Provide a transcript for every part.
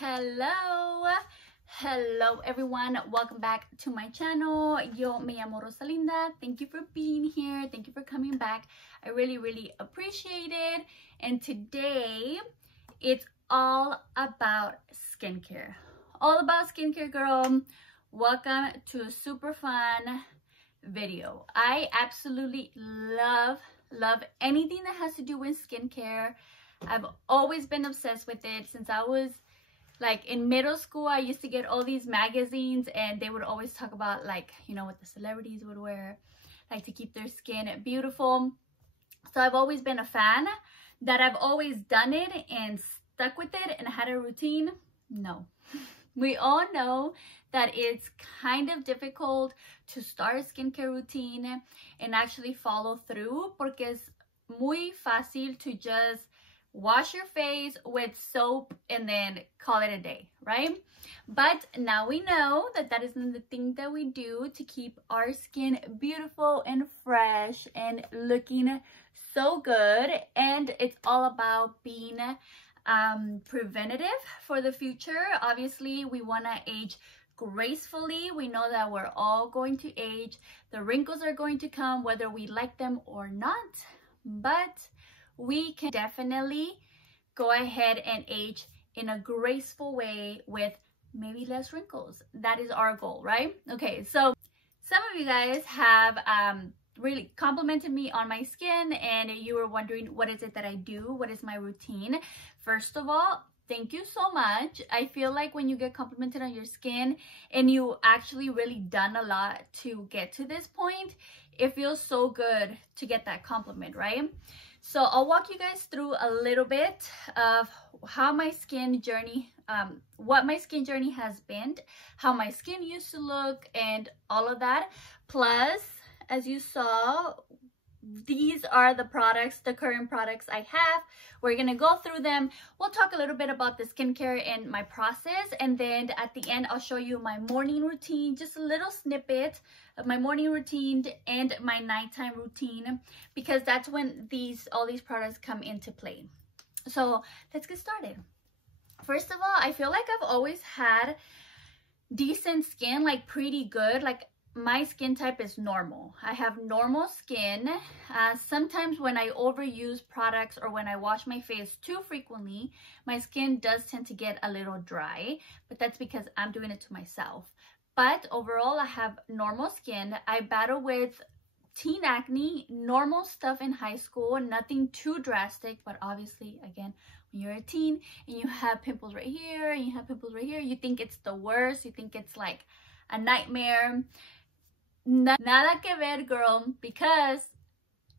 Hello everyone, welcome back to my channel. Yo me llamo Rosalinda. Thank you for being here, thank you for coming back. I really appreciate it. And today it's all about skincare, girl. Welcome to a super fun video. I absolutely love anything that has to do with skincare. I've always been obsessed with it since I was like in middle school. I used to get all these magazines and they would always talk about, like, you know, what the celebrities would wear, like to keep their skin beautiful. So I've always been a fan. That I've always done it and stuck with it and had a routine? No. We all know that it's kind of difficult to start a skincare routine and actually follow through, porque es muy fácil to just wash your face with soap and then call it a day, right? But now we know that that isn't the thing that we do to keep our skin beautiful and fresh and looking so good. And it's all about being preventative for the future. Obviously, we want to age gracefully. We know that we're all going to age. The wrinkles are going to come whether we like them or not, but we can definitely go ahead and age in a graceful way with maybe less wrinkles. That is our goal, right? Okay, so some of you guys have really complimented me on my skin and you were wondering, what is it that I do? What is my routine? First of all, thank you so much. I feel like when you get complimented on your skin and you actually really done a lot to get to this point, it feels so good to get that compliment, right? So I'll walk you guys through a little bit of how my skin journey, what my skin journey has been, how my skin used to look and all of that. Plus, as you saw, these are the products, the current products I have. We're gonna go through them. We'll talk a little bit about the skincare and my process, and then at the end I'll show you my morning routine, just a little snippet of my morning routine and my nighttime routine, because that's when all these products come into play. So let's get started. First of all, I feel like I've always had decent skin, like pretty good. Like, my skin type is normal. I have normal skin. Sometimes when I overuse products or when I wash my face too frequently, my skin does tend to get a little dry, but that's because I'm doing it to myself. But overall, I have normal skin. I battle with teen acne, normal stuff in high school, nothing too drastic, but obviously, again, when you're a teen and you have pimples right here and you have pimples right here, you think it's the worst. You think it's like a nightmare. Nada que ver, girl, because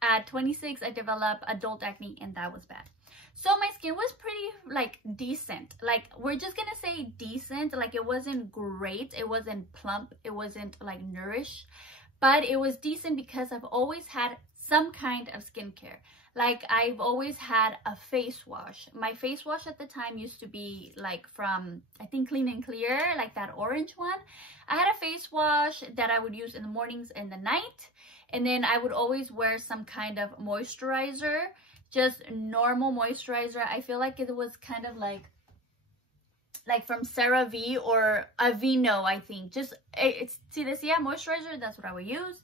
at 26 I developed adult acne and that was bad. So my skin was pretty, like, decent. Like, we're just gonna say decent. Like, it wasn't great, it wasn't plump, it wasn't like nourished, but it was decent because I've always had some kind of skincare. Like, I've always had a face wash. My face wash at the time used to be like from, I think, Clean and Clear, like that orange one. I had a face wash that I would use in the mornings and the night. And then I would always wear some kind of moisturizer, just normal moisturizer. I feel like it was kind of like from CeraVe or Aveeno, I think. Just, it's, see this, yeah, moisturizer, that's what I would use.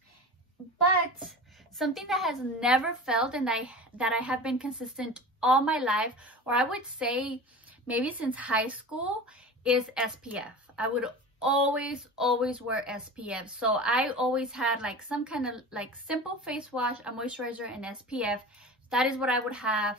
But something that has never felt and that I have been consistent all my life, or I would say maybe since high school, is SPF. I would always wear SPF. So I always had like some kind of like simple face wash, a moisturizer, and SPF. That is what I would have.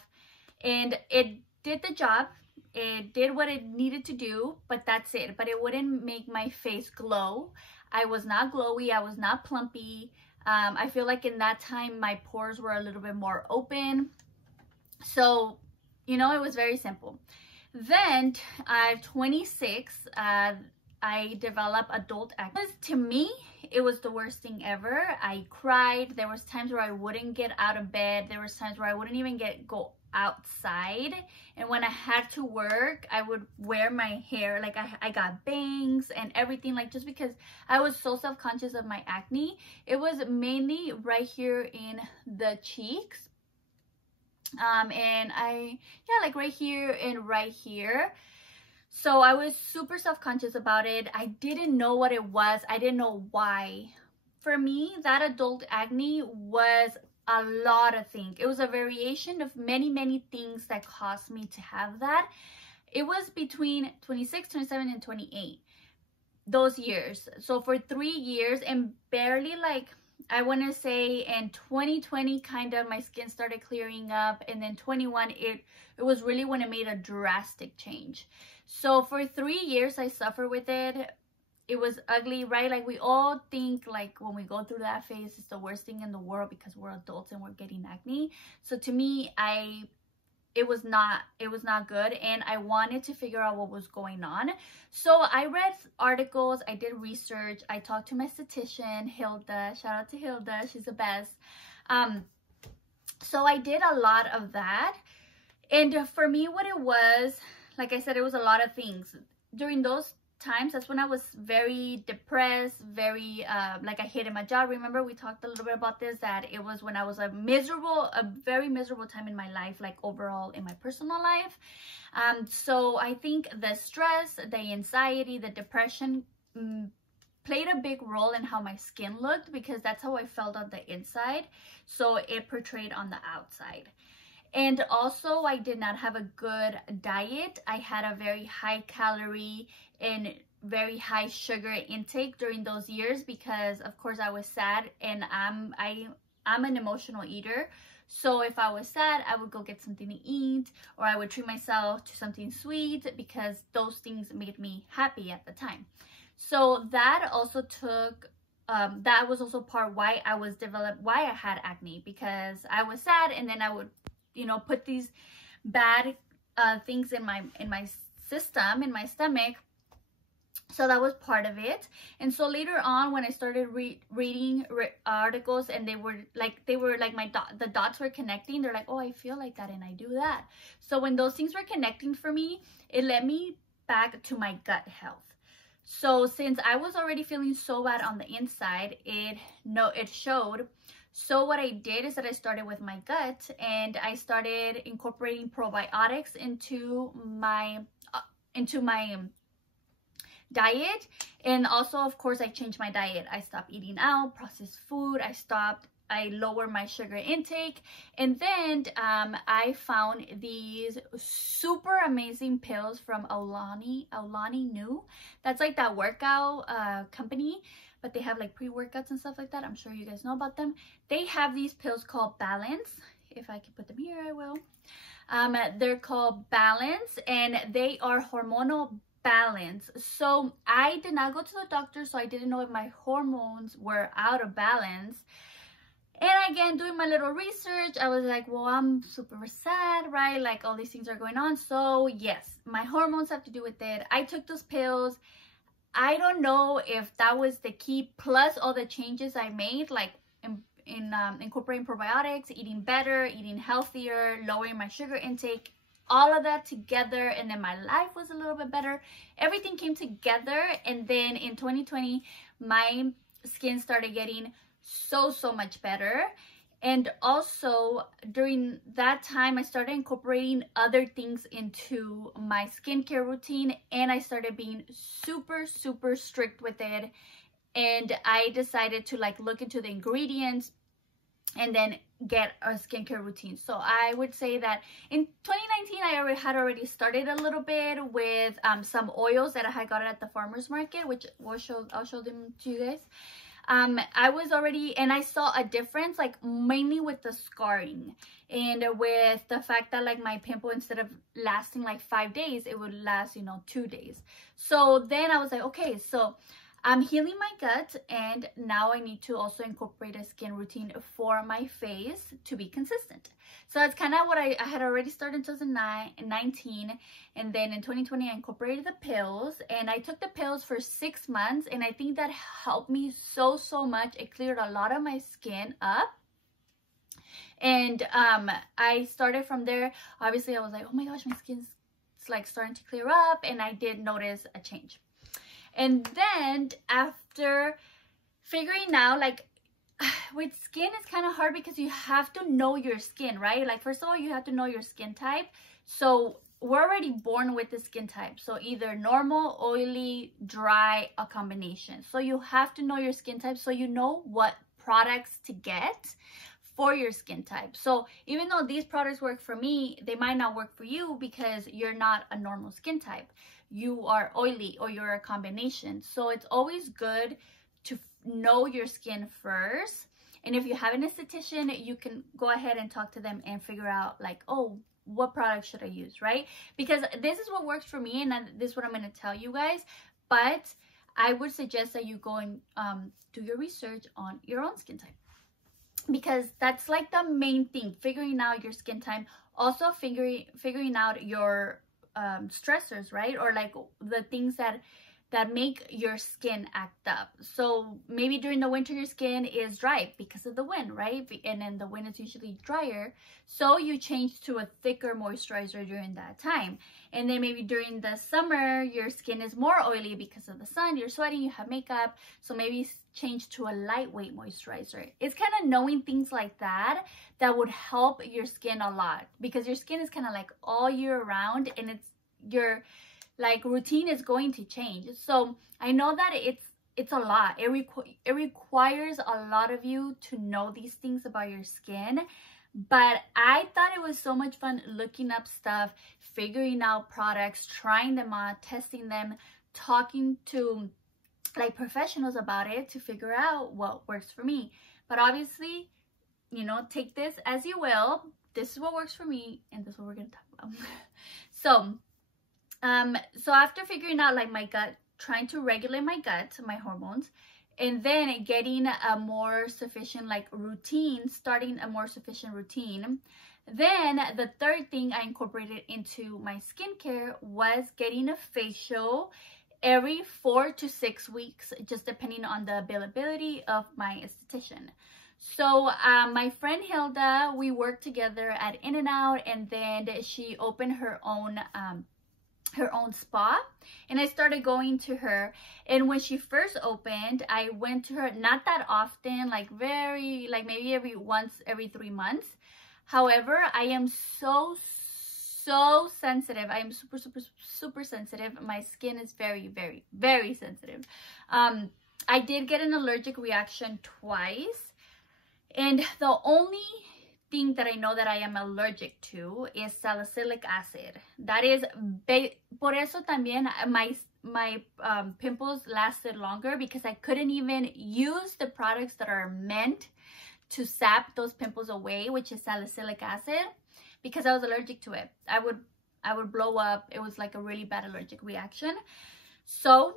And it did the job. It did what it needed to do, but that's it. But it wouldn't make my face glow. I was not glowy. I was not plumpy. I feel like in that time, my pores were a little bit more open. So, you know, it was very simple. Then at 26, I developed adult acne. To me, it was the worst thing ever. I cried. There was times where I wouldn't get out of bed. There was times where I wouldn't even go outside. And when I had to work, I would wear my hair, like I got bangs and everything, like, just because I was so self-conscious of my acne. It was mainly right here in the cheeks, and like right here and right here. So I was super self-conscious about it. I didn't know what it was. I didn't know why. For me, that adult acne was a lot of things. It was a variation of many things that caused me to have that. It was between 26, 27, and 28, those years. So for 3 years, and barely, like, I want to say in 2020, kind of my skin started clearing up, and then 21, it was really when it made a drastic change. So for 3 years, I suffered with it. It was ugly, right? Like, we all think, like, when we go through that phase, it's the worst thing in the world because we're adults and we're getting acne. So to me, it was not good, and I wanted to figure out what was going on. So I read articles, I did research, I talked to my esthetician, Hilda. Shout out to Hilda, she's the best. So I did a lot of that, and for me, what it was, like I said, it was a lot of things. During those times, that's when I was very depressed, very like I hated my job. Remember, we talked a little bit about this, that it was when I was a very miserable time in my life, like overall in my personal life. So I think the stress, the anxiety, the depression played a big role in how my skin looked, because that's how I felt on the inside, so it portrayed on the outside. And also, I did not have a good diet. I had a very high calorie and very high sugar intake during those years, because of course I was sad, and I'm an emotional eater. So if I was sad, I would go get something to eat, or I would treat myself to something sweet, because those things made me happy at the time. So that also took that was also part why I had acne, because I was sad, and then I would, you know, put these bad things in my system, in my stomach. So that was part of it. And so later on, when I started reading articles, and they were like the dots were connecting, they're like, oh, I feel like that and I do that. So when those things were connecting for me, it led me back to my gut health. So since I was already feeling so bad on the inside, it showed. So what I did is that I started with my gut, and I started incorporating probiotics into my diet. And also, of course, I changed my diet. I stopped eating out, processed food. I lowered my sugar intake. And then I found these super amazing pills from Alani Nu. That's like that workout company, but they have like pre-workouts and stuff like that. I'm sure you guys know about them. They have these pills called Balance. If I can put them here, I will. They're called Balance, and they are hormonal balance. So I did not go to the doctor, so I didn't know if my hormones were out of balance. And again, doing my little research, I was like, well, I'm super sad, right? Like, all these things are going on. So yes, my hormones have to do with it. I took those pills. I don't know if that was the key, plus all the changes I made, like in incorporating probiotics, eating better, eating healthier, lowering my sugar intake, all of that together, and then my life was a little bit better. Everything came together, and then in 2020, my skin started getting so much better. And also during that time, I started incorporating other things into my skincare routine, and I started being super strict with it. And I decided to like look into the ingredients and then get a skincare routine. So I would say that in 2019, I had already started a little bit with some oils that I had gotten at the farmer's market, which I'll show them to you guys. I was already, and I saw a difference, like mainly with the scarring and with the fact that like my pimple, instead of lasting like 5 days, it would last, you know, 2 days. So then I was like, okay, so I'm healing my gut, and now I need to also incorporate a skin routine for my face to be consistent. So that's kind of what I had already started in 2019, and then in 2020 I incorporated the pills, and I took the pills for 6 months, and I think that helped me so much. It cleared a lot of my skin up, and I started from there. Obviously I was like, oh my gosh, my skin's like starting to clear up, and I did notice a change. And then after figuring out, like, with skin, it's kind of hard because you have to know your skin, right? Like, first of all, you have to know your skin type. So we're already born with the skin type. So either normal, oily, dry, a combination. So you have to know your skin type so you know what products to get for your skin type. So even though these products work for me, they might not work for you because you're not a normal skin type. You are oily or you're a combination. So it's always good to know your skin first. And if you have an esthetician, you can go ahead and talk to them and figure out like, oh, what product should I use, right? Because this is what works for me, and this is what I'm going to tell you guys. But I would suggest that you go and do your research on your own skin type, because that's like the main thing, figuring out your skin type. Also figuring out your stressors, right? Or like the things that make your skin act up. So maybe during the winter your skin is dry because of the wind, right? And then the wind is usually drier, so you change to a thicker moisturizer during that time. And then maybe during the summer your skin is more oily because of the sun, you're sweating, you have makeup, so maybe change to a lightweight moisturizer. It's kind of knowing things like that would help your skin a lot, because your skin is kind of like all year round, and it's your like routine is going to change. So I know that it's a lot. It requires a lot of you to know these things about your skin. But I thought it was so much fun looking up stuff, figuring out products, trying them out, testing them, talking to like professionals about it to figure out what works for me. But obviously, you know, take this as you will. This is what works for me, and this is what we're gonna talk about. So after figuring out like my gut, trying to regulate my gut, my hormones, and then getting a more sufficient like routine, starting a more sufficient routine, then the third thing I incorporated into my skincare was getting a facial every 4 to 6 weeks, just depending on the availability of my esthetician. So my friend Hilda, we worked together at In-N-Out, and then she opened her own spa, and I started going to her. And when she first opened, I went to her not that often, like maybe every 3 months. However, I am so sensitive. I am super sensitive. My skin is very sensitive. I did get an allergic reaction twice, and the only thing that I know that I am allergic to is salicylic acid. That is, por eso también my pimples lasted longer, because I couldn't even use the products that are meant to sap those pimples away, which is salicylic acid, because I was allergic to it. I would blow up. It was like a really bad allergic reaction. So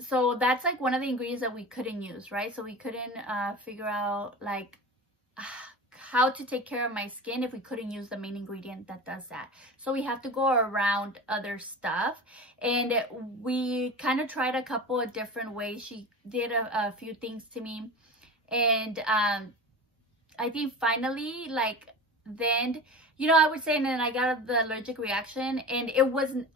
so that's like one of the ingredients that we couldn't use, right? So we couldn't figure out like how to take care of my skin if we couldn't use the main ingredient that does that. So we have to go around other stuff, and we kind of tried a couple of different ways. She did a few things to me, and I think finally, like, then, you know, I would say, and then I got the allergic reaction, and it wasn't,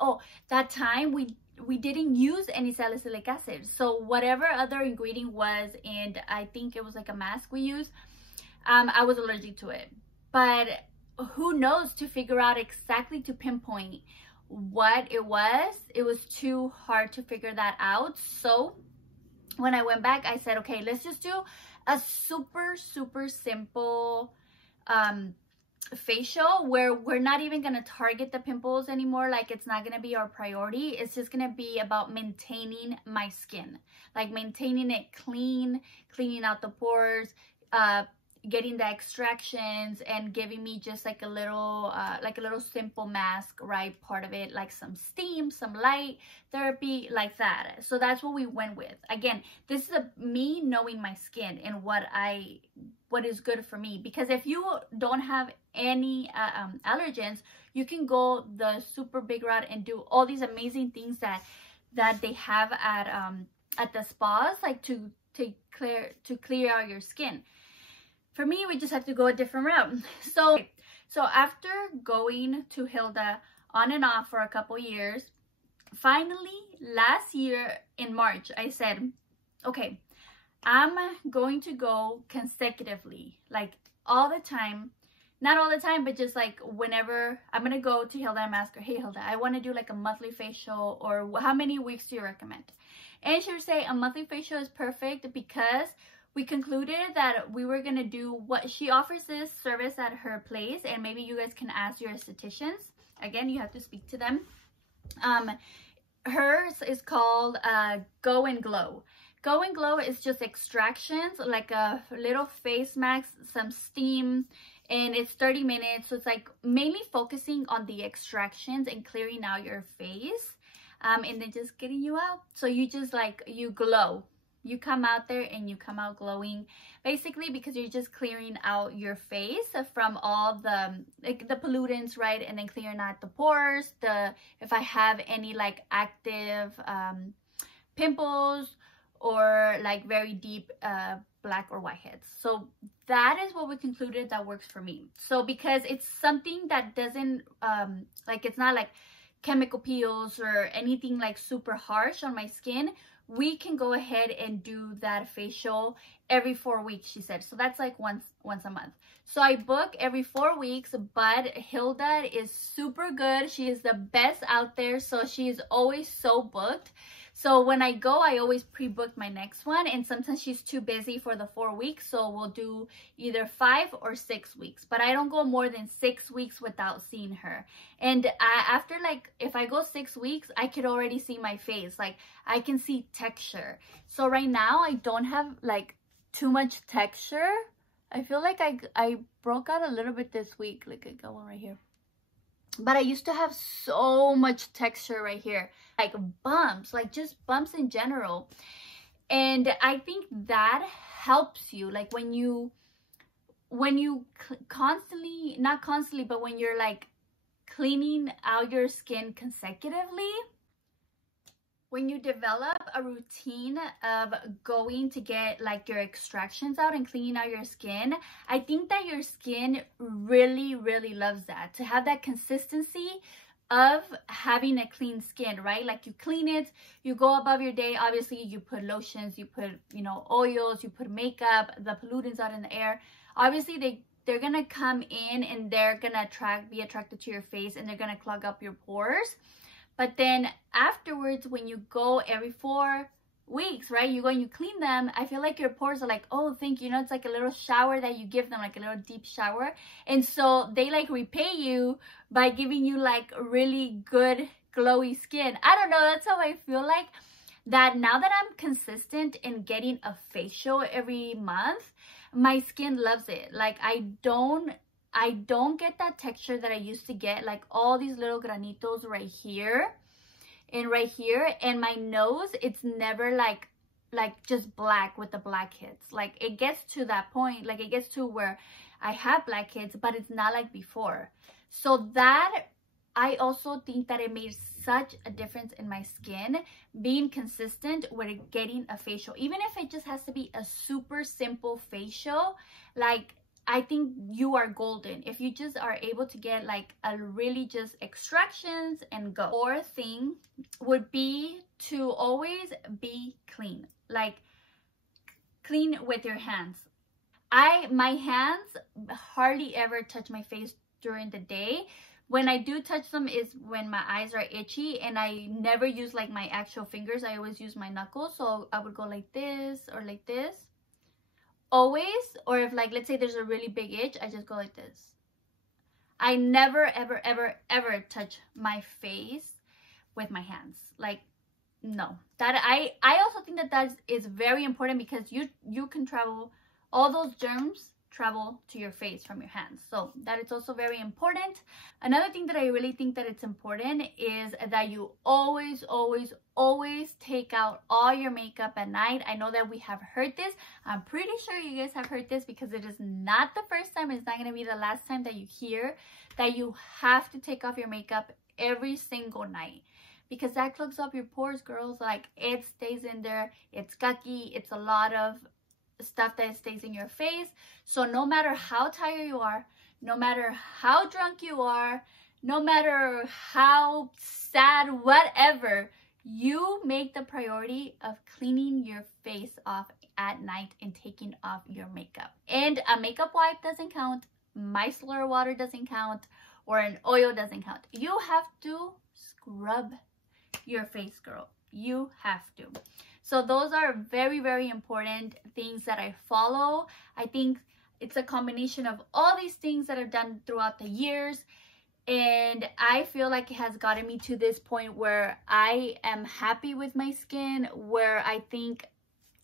that time we didn't use any salicylic acid. So whatever other ingredient was, and I think it was like a mask we used, I was allergic to it. But who knows to figure out exactly, to pinpoint what it was too hard to figure that out. So when I went back, I said, okay, let's just do a super simple facial where we're not even gonna target the pimples anymore. Like, it's not gonna be our priority. It's just gonna be about maintaining my skin, like maintaining it clean, cleaning out the pores, getting the extractions, and giving me just like a little simple mask, right? Part of it, like some steam, some light therapy, like that. So that's what we went with. Again, this is me knowing my skin and what is good for me. Because if you don't have any allergens, you can go the super big route and do all these amazing things that they have at the spas, like to clear out your skin. For me, we just have to go a different route. So after going to Hilda on and off for a couple years, finally last year in March, I said, okay, I'm going to go consecutively, like all the time. not all the time, but just like whenever I'm gonna go to Hilda and ask her, hey Hilda, I want to do like a monthly facial, or how many weeks do you recommend? And she would say a monthly facial is perfect, because we concluded that we were gonna do what she offers this service at her place, and maybe you guys can ask your estheticians. Again, you have to speak to them. Hers is called Go and Glow. Go and Glow is just extractions, like a little face mask, some steam, and it's 30 minutes. So it's like mainly focusing on the extractions and clearing out your face, and then just getting you out. So you just like, you glow. You come out there and you come out glowing, basically, because you're just clearing out your face from all the like the pollutants, right? And then clearing out the pores, if I have any like active pimples, or like very deep black or whiteheads. So that is what we concluded that works for me. So because it's something that doesn't like, it's not like chemical peels or anything like super harsh on my skin, we can go ahead and do that facial every 4 weeks, she said. So that's like once a month. So I book every 4 weeks, but Hilda is super good. She is the best out there, so she is always so booked. So when I go, I always pre-book my next one, and sometimes she's too busy for the 4 weeks, so we'll do either 5 or 6 weeks. But I don't go more than 6 weeks without seeing her. And after, like, if I go 6 weeks, I could already see my face. Like, I can see texture. So right now, I don't have, like, too much texture. I feel like I broke out a little bit this week. Like, I got one right here. But I used to have so much texture right here, like bumps, like just bumps in general. And I think that helps you, like when you constantly, not constantly, but when you're like cleaning out your skin consecutively, when you develop a routine of going to get like your extractions out and cleaning out your skin, I think that your skin really, really loves that. To have that consistency of having a clean skin, right? Like you clean it, you go above your day. Obviously, you put lotions, you put, you know, oils, you put makeup, the pollutants out in the air. Obviously, they're gonna come in and they're gonna be attracted to your face, and they're gonna clog up your pores. But then afterwards, when you go every 4 weeks, right, you go and you clean them, I feel like your pores are like, oh, thank you. You know, it's like a little shower that you give them, like a little deep shower. And so they like repay you by giving you like really good glowy skin. I don't know, that's how I feel like. That now that I'm consistent in getting a facial every month, my skin loves it. Like I don't get that texture that I used to get, like all these little granitos right here and right here. And my nose, it's never like just black with the blackheads. Like it gets to that point, like it gets to where I have blackheads, but it's not like before. So that, I also think that it made such a difference in my skin, being consistent with getting a facial. Even if it just has to be a super simple facial, like I think you are golden if you just are able to get like a really just extractions and go. Fourth thing would be to always be clean, like clean with your hands. My hands hardly ever touch my face during the day. When I do touch them is when my eyes are itchy, and I never use like my actual fingers. I always use my knuckles. So I would go like this or like this. Always. Or if like, let's say there's a really big itch, I just go like this. I never, ever, ever, ever touch my face with my hands. Like, no. That I also think that is very important, because you can travel, all those germs travel to your face from your hands. So that is also very important. Another thing that I really think that it's important is that you always, always, always take out all your makeup at night. I know that we have heard this. I'm pretty sure you guys have heard this, because it is not the first time. It's not going to be the last time that you hear that you have to take off your makeup every single night, because that clogs up your pores, girls. Like it stays in there. It's gucky. It's a lot of stuff that stays in your face. So no matter how tired you are, no matter how drunk you are, no matter how sad, whatever, you make the priority of cleaning your face off at night and taking off your makeup. And a makeup wipe doesn't count. micellar water doesn't count, or an oil doesn't count. You have to scrub your face, girl. You have to. So those are very, very important things that I follow. I think it's a combination of all these things that I've done throughout the years, and I feel like it has gotten me to this point where I am happy with my skin, where I think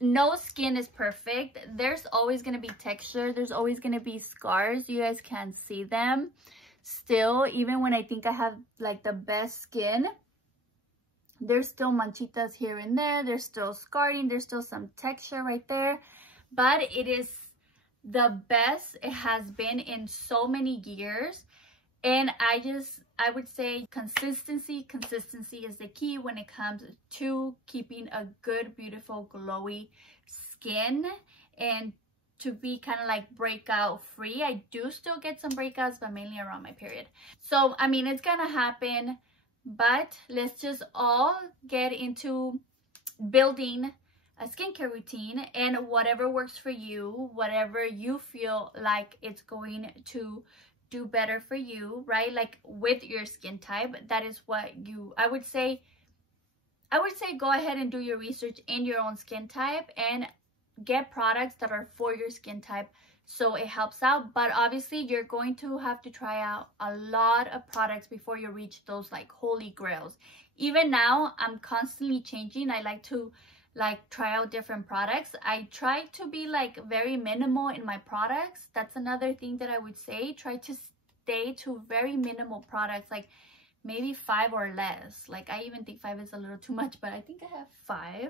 no skin is perfect. There's always going to be texture. There's always going to be scars. You guys can't see them still. Even when I think I have like the best skin, there's still manchitas here and there. There's still scarring. There's still some texture right there. But it is the best it has been in so many years. And I would say consistency is the key when it comes to keeping a good, beautiful, glowy skin, and to be kind of like breakout free. I do still get some breakouts, but mainly around my period. So, I mean, it's gonna happen, but let's just all get into building a skincare routine, and whatever works for you, whatever you feel like it's going to do better for you, right? Like with your skin type, that is what I would say go ahead and do your research in your own skin type and get products that are for your skin type, so it helps out. But obviously you're going to have to try out a lot of products before you reach those like holy grails. Even now, I'm constantly changing. I like to try out different products. I try to be like very minimal in my products. That's another thing that I would say. Try to stay to very minimal products, like maybe 5 or less. Like I even think 5 is a little too much, but I think I have 5.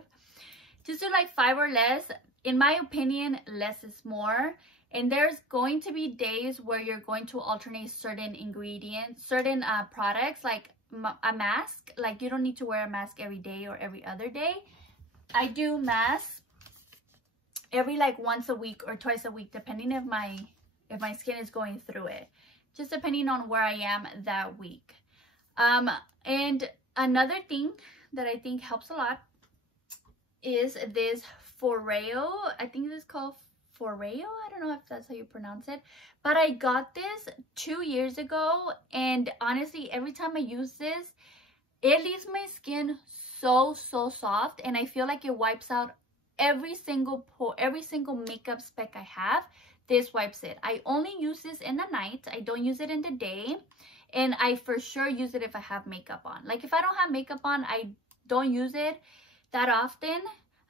Just do like 5 or less. In my opinion, less is more. And there's going to be days where you're going to alternate certain ingredients, certain products, like a mask. Like you don't need to wear a mask every day or every other day. I do masks every like once a week or twice a week, depending if my skin is going through it, just depending on where I am that week. And another thing that I think helps a lot is this Foreo. I think this is called Foreo. I don't know if that's how you pronounce it, but I got this 2 years ago, and honestly, every time I use this, it leaves my skin so soft, and I feel like it wipes out every single pore, every single makeup speck I have. This wipes it. I only use this in the night. I don't use it in the day, and I for sure use it if I have makeup on. Like if I don't have makeup on, I don't use it that often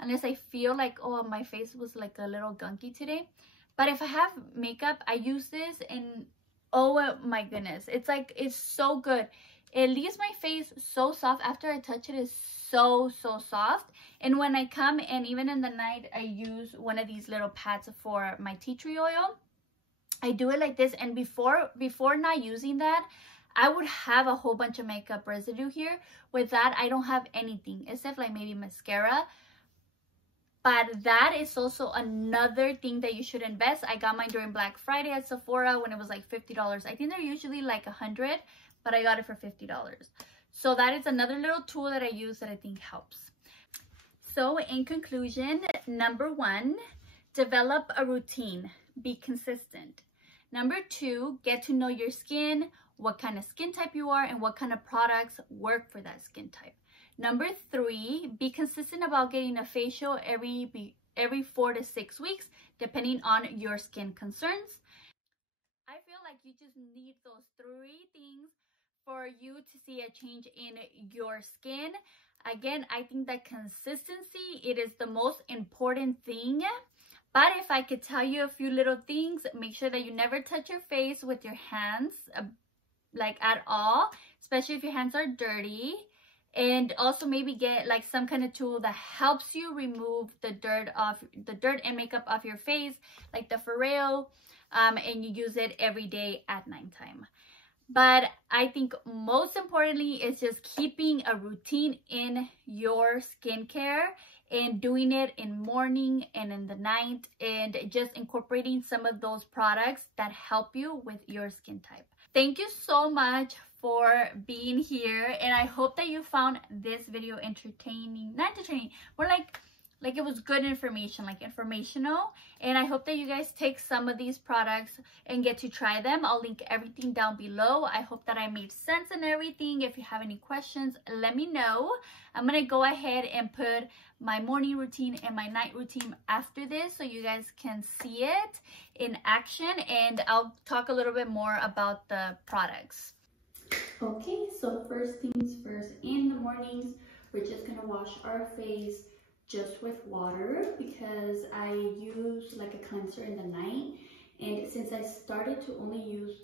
unless I feel like, oh, my face was like a little gunky today. But if I have makeup, I use this, and oh my goodness, it's so good. It leaves my face so soft. After I touch it, it's so soft. And when I come, and even in the night, I use one of these little pads for my tea tree oil. I do it like this, and before not using that, I would have a whole bunch of makeup residue here. With that, I don't have anything except like maybe mascara. But that is also another thing that you should invest. I got mine during Black Friday at Sephora when it was like $50. I think they're usually like $100, but I got it for $50. So that is another little tool that I use that I think helps. So in conclusion, number 1, develop a routine. Be consistent. Number 2, get to know your skin, what kind of skin type you are, and what kind of products work for that skin type. Number 3, be consistent about getting a facial every 4 to 6 weeks, depending on your skin concerns. I feel like you just need those 3 things for you to see a change in your skin. Again, I think that consistency, it is the most important thing. But if I could tell you a few little things, make sure that you never touch your face with your hands, like at all, especially if your hands are dirty. And also maybe get like some kind of tool that helps you remove the dirt and makeup off your face, like the Foreo, and you use it every day at nighttime. But I think most importantly is just keeping a routine in your skincare and doing it in morning and in the night, and just incorporating some of those products that help you with your skin type. Thank you so much for being here, and I hope that you found this video entertaining. Not entertaining, more like like it was good information, like informational. And I hope that you guys take some of these products and get to try them. I'll link everything down below. I hope that I made sense and everything. If you have any questions, let me know. I'm gonna go ahead and put my morning routine and my night routine after this so you guys can see it in action, and I'll talk a little bit more about the products. Okay, so first things first, in the mornings we're just gonna wash our face just with water because I use like a cleanser in the night, and since I started to only use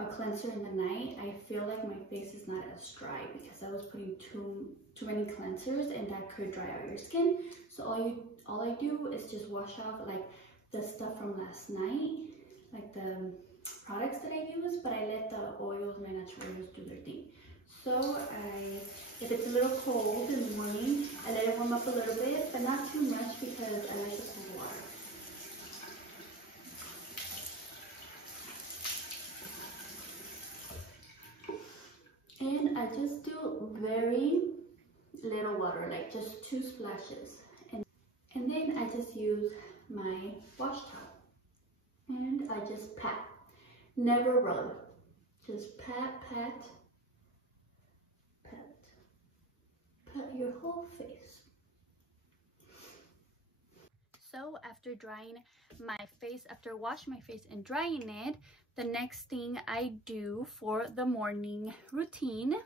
a cleanser in the night, I feel like my face is not as dry because I was putting too many cleansers, and that could dry out your skin. So all I do is just wash off like the stuff from last night, like the products that I use, but I let the oils, my natural oils, do their thing. So if it's a little cold in the morning, I let it warm up a little bit, but not too much because I like the cold water. And I just do very little water, like just 2 splashes. And then I just use my wash towel. And I just pat. Never rub. Just pat, pat, pat. Pat your whole face. So after drying my face, after washing my face and drying it, the next thing I do for the morning routine,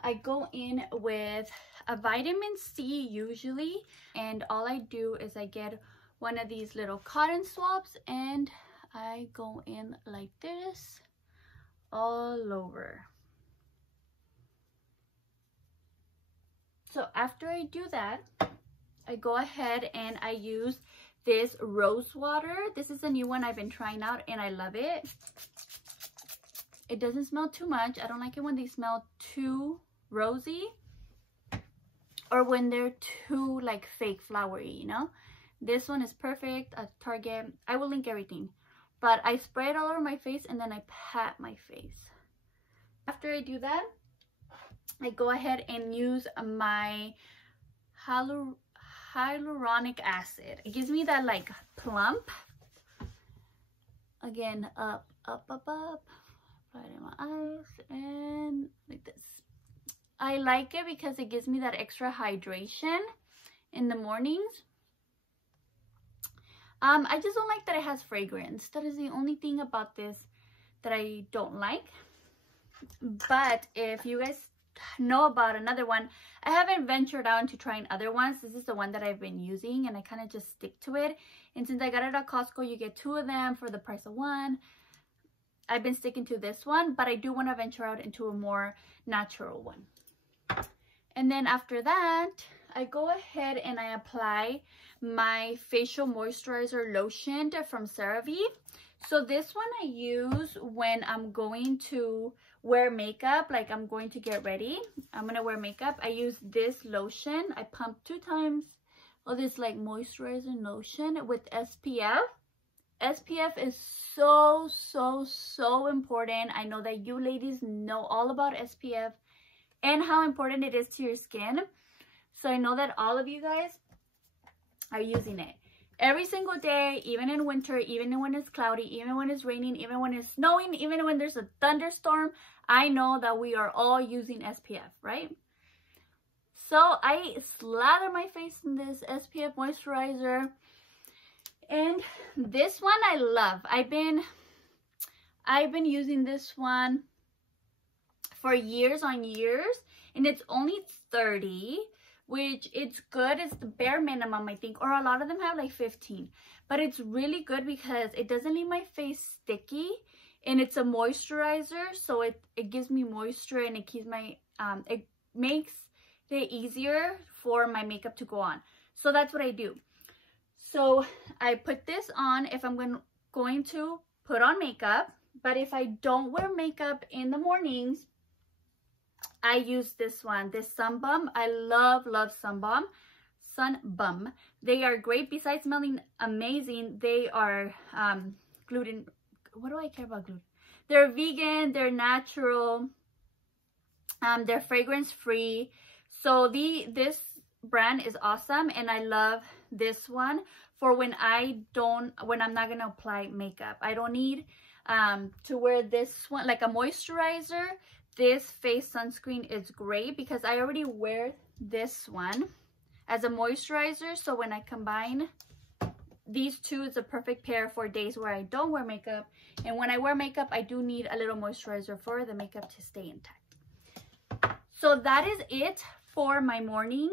I go in with a vitamin C usually, and all I do is I get one of these little cotton swabs and I go in like this all over. So after I do that, I go ahead and I use this rose water. This is a new one I've been trying out and I love it. It doesn't smell too much. I don't like it when they smell too rosy or when they're too like fake flowery, you know. This one is perfect at Target. I will link everything, but I spray it all over my face and then I pat my face. After I do that, I go ahead and use my hyaluronic acid. It gives me that like plump. Again, up, up, up, up, right in my eyes and like this. I like it because it gives me that extra hydration in the mornings. I just don't like that it has fragrance. That is the only thing about this that I don't like. But if you guys know about another one, I haven't ventured out into trying other ones. This is the one that I've been using and I kind of just stick to it. And since I got it at Costco, you get 2 of them for the price of 1. I've been sticking to this one, but I do want to venture out into a more natural one. And then after that, I go ahead and I apply my facial moisturizer lotion from CeraVe. So this one I use when I'm going to wear makeup, like I'm going to get ready. I'm gonna wear makeup. I use this lotion. I pump 2 times of this like moisturizing lotion with SPF. SPF is so important. I know that you ladies know all about SPF and how important it is to your skin. So I know that all of you guys are using it every single day, even in winter, even when it's cloudy, even when it's raining, even when it's snowing, even when there's a thunderstorm. I know that we are all using SPF, right? So I slather my face in this SPF moisturizer, and this one I love. I've been using this one for years on years, and it's only $30, which it's good. It's the bare minimum, I think, or a lot of them have like 15, but it's really good because it doesn't leave my face sticky, and it's a moisturizer, so it gives me moisture, and it keeps my it makes it easier for my makeup to go on. So that's what I do. So I put this on if I'm going to put on makeup, but if I don't wear makeup in the mornings, I use this one, this Sun Bum. I love Sun Bum. They are great. Besides smelling amazing, they are gluten. What do I care about gluten? They're vegan, they're natural, they're fragrance free. So this brand is awesome, and I love this one for when I'm not gonna apply makeup. I don't need to wear this one like a moisturizer. This face sunscreen is great because I already wear this one as a moisturizer, so when I combine these two, it's a perfect pair for days where I don't wear makeup, and when I wear makeup I do need a little moisturizer for the makeup to stay intact. So that is it for my morning,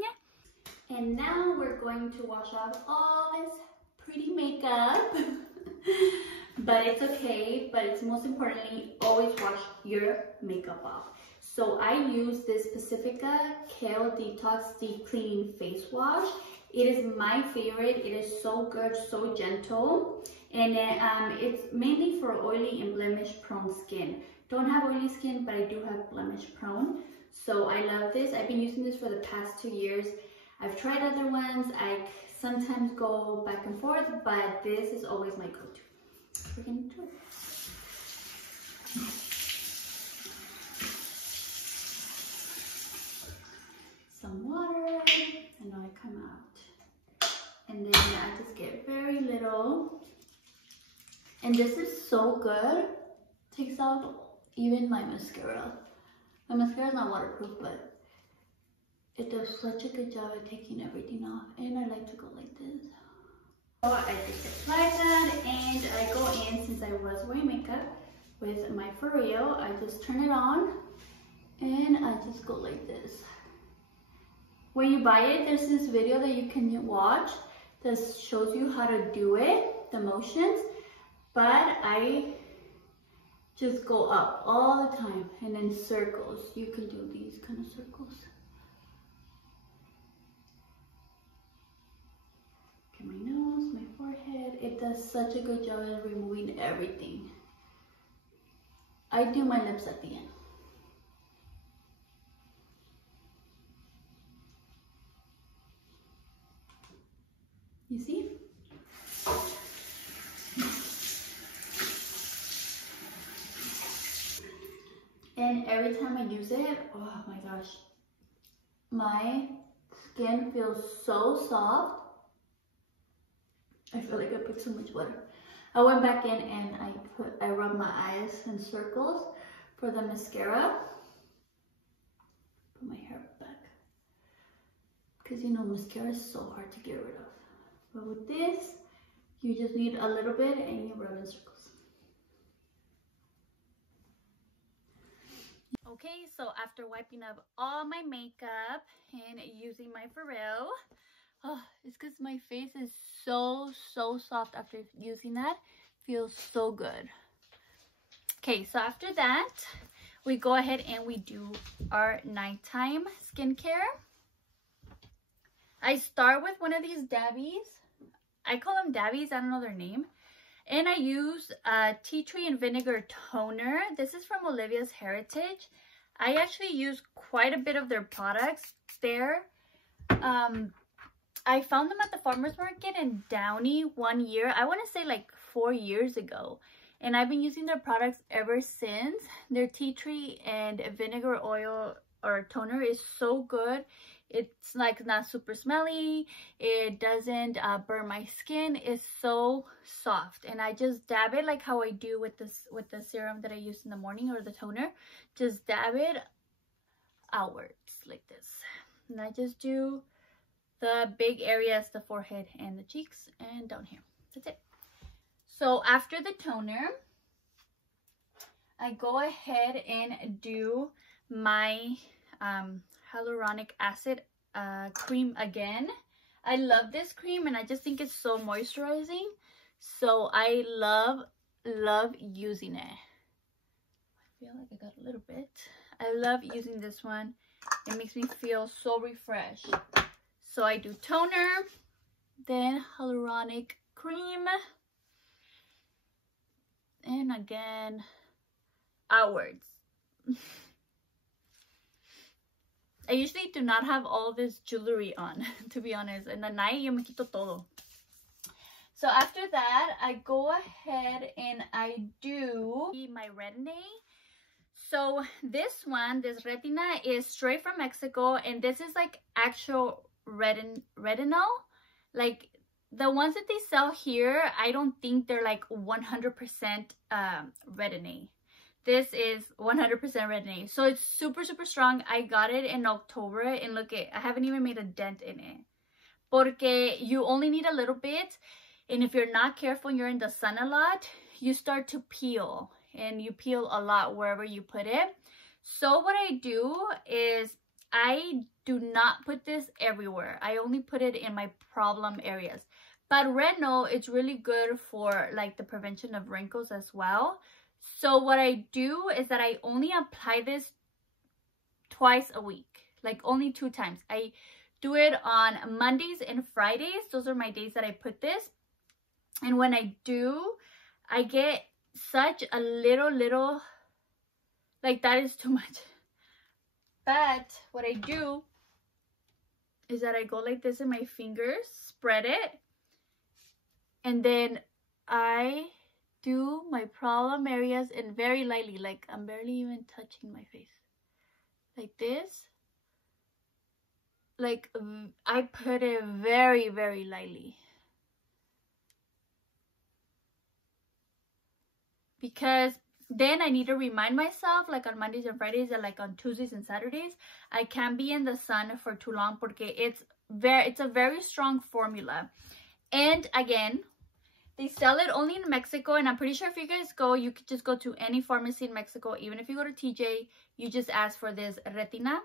and now we're going to wash off all this pretty makeup. But it's okay, but it's most importantly, always wash your makeup off. So I use this Pacifica Kale Detox Deep Cleaning Face Wash. It is my favorite. It is so good, so gentle, and it's mainly for oily and blemish prone skin. Don't have oily skin, but I do have blemish prone, so I love this. I've been using this for the past 2 years. I've tried other ones. I sometimes go back and forth, but this is always my go-to. We're gonna do it. Some water, and now I come out. And then I just get very little. And this is so good. Takes out even my mascara. My mascara is not waterproof, but it does such a good job at taking everything off. And I like to go like this. So I just apply that, and I go in, since I was wearing makeup, with my Foreo. I just turn it on, and I just go like this. When you buy it, there's this video that you can watch that shows you how to do it, the motions, but I just go up all the time, and in circles. You can do these kind of circles. Okay, my nose, my forehead. It does such a good job at removing everything. I do my lips at the end. You see? And every time I use it, oh my gosh, my skin feels so soft. I feel like I put so much butter. I went back in and I rubbed my eyes in circles for the mascara. Put my hair back. Because you know, mascara is so hard to get rid of. But with this, you just need a little bit and you rub in circles. Okay, so after wiping up all my makeup and using my Foreo, oh, it's because my face is so soft after using that. Feels so good. Okay, so after that, we go ahead and we do our nighttime skincare. I start with one of these dabbies. I call them dabbies, I don't know their name. And I use tea tree and vinegar toner. This is from Olivia's Heritage. I actually use quite a bit of their products there. I found them at the farmer's market in Downey 1 year. I want to say like 4 years ago. And I've been using their products ever since. Their tea tree and vinegar oil or toner is so good. It's like not super smelly. It doesn't burn my skin. It's so soft, and I just dab it like how I do with the serum that I use in the morning, or the toner. Just dab it outwards like this, and I just do the big areas, the forehead and the cheeks, and down here. That's it. So after the toner, I go ahead and do my hyaluronic acid cream again. I love this cream, and I just think it's so moisturizing, so I love using it. I feel like I got a little bit. I love using this one. It makes me feel so refreshed. So I do toner, then hyaluronic cream, and again outwards. I usually do not have all this jewelry on, to be honest. In the night, yo me quito todo. So after that, I go ahead and I do my Retinol. So this one, this Retina, is straight from Mexico, and this is like actual retinol. Like the ones that they sell here, I don't think they're like 100% retinol. This is 100% retinol. So it's super, super strong. I got it in October, and look, I haven't even made a dent in it. Porque you only need a little bit, and if you're not careful and you're in the sun a lot, you start to peel, and you peel a lot wherever you put it. So what I do is I do not put this everywhere. I only put it in my problem areas. But retinol, it's really good for like the prevention of wrinkles as well. So what I do is that I only apply this twice a week, like only 2 times. I do it on Mondays and Fridays. Those are my days that I put this. And when I do, I get such a little, like that is too much. But what I do is that I go like this in my fingers, spread it, and then I do my problem areas and very lightly, like I'm barely even touching my face. Like this. Like I put it very, very lightly. Because then I need to remind myself, like on Mondays and Fridays, and like on Tuesdays and Saturdays, I can't be in the sun for too long porque it's a very strong formula. And again, they sell it only in Mexico, and I'm pretty sure if you guys go, you could just go to any pharmacy in Mexico. Even if you go to TJ, you just ask for this retina,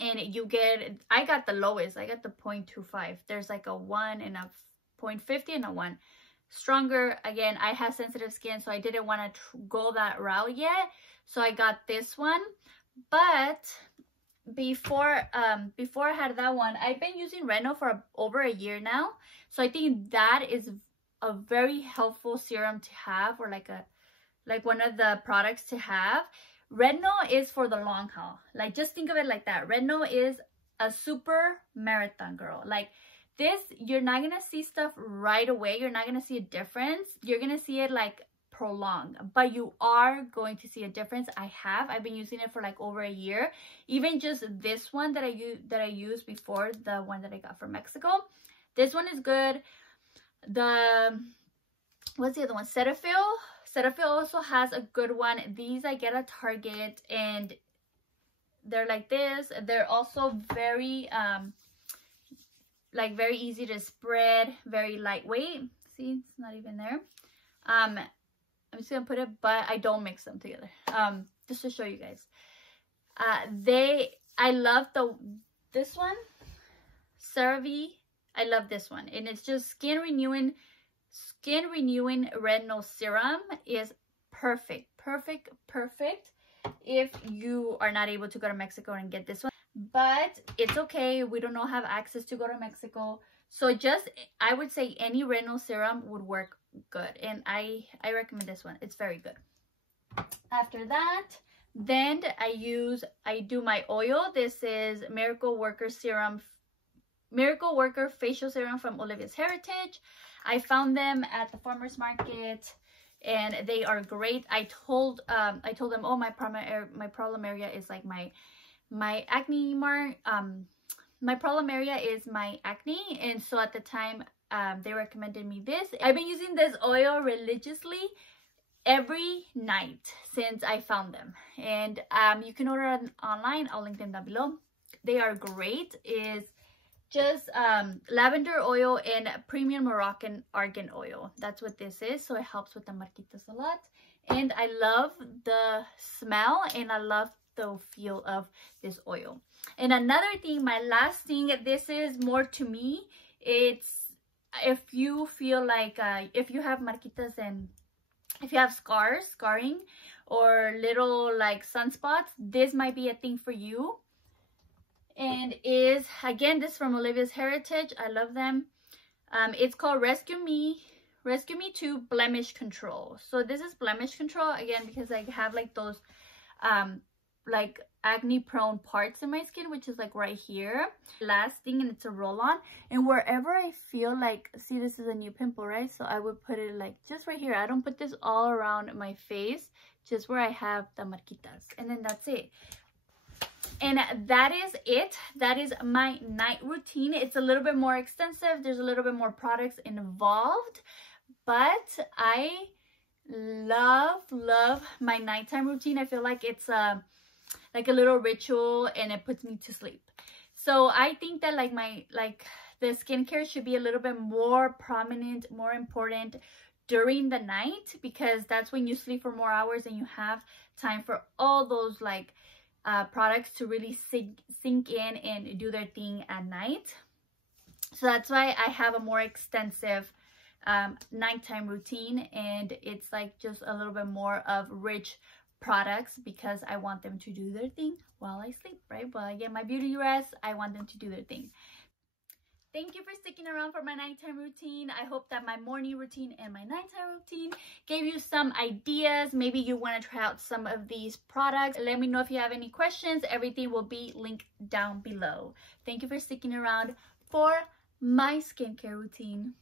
and you get, I got the lowest. I got the 0.25. There's like a 1 and a 0.50 and a 1. Stronger. Again, I have sensitive skin, so I didn't want to go that route yet. So I got this one. But before I had that one, I've been using Retinol for over a year now. So I think that is a very helpful serum to have, or like one of the products to have. Retinol is for the long haul. Like, just think of it like that. Retinol is a super marathon, girl. Like this, you're not gonna see stuff right away. You're not gonna see a difference. You're gonna see it like prolonged, but you are going to see a difference. I've been using it for like over a year. Even just this one that I used before, the one that I got from Mexico, this one is good. What's the other one? Cetaphil. Cetaphil also has a good one. These I get at Target, and they're like this. They're also very like very easy to spread, very lightweight. See, it's not even there. I'm just gonna put it, but I don't mix them together. Just to show you guys. I love this one, CeraVe. I love this one, and it's just skin renewing retinol serum. Is perfect if you are not able to go to Mexico and get this one. But it's okay, we don't have access to go to Mexico, so just I would say any retinol serum would work good, and I recommend this one. It's very good. After that, then I do my oil. This is Miracle Worker facial serum from Olivia's Heritage. I found them at the farmer's market, and they are great. I told them, oh, my problem area is like my acne mark. My problem area is my acne, and so at the time they recommended me this. I've been using this oil religiously every night since I found them, and you can order it online. I'll link them down below. They are great. Is just lavender oil and premium Moroccan argan oil. That's what this is. So it helps with the marquitas a lot, and I love the smell, and I love the feel of this oil. And another thing, my last thing, this is more to me, it's if you feel like if you have marquitas and if you have scarring or little like sunspots, this might be a thing for you. And is, again, this from Olivia's Heritage. I love them. It's called Rescue Me 2 Blemish Control. So this is blemish control, again, because I have like those like acne prone parts in my skin, which is like right here. Last thing, and it's a roll-on, and wherever I feel like, see, this is a new pimple, right? So I would put it like just right here. I don't put this all around my face, just where I have the marquitas, and then that's it. And that is it. That is my night routine. It's a little bit more extensive. There's a little bit more products involved, but I love my nighttime routine. I feel like it's like a little ritual, and it puts me to sleep. So I think that the skincare should be a little bit more prominent, more important during the night, because that's when you sleep for more hours and you have time for all those products to really sink in and do their thing at night. So that's why I have a more extensive nighttime routine, and it's like just a little bit more of rich products, because I want them to do their thing while I sleep, right? While I get my beauty rest, I want them to do their thing. Thank you for sticking around for my nighttime routine. I hope that my morning routine and my nighttime routine gave you some ideas. Maybe you want to try out some of these products. Let me know if you have any questions. Everything will be linked down below. Thank you for sticking around for my skincare routine.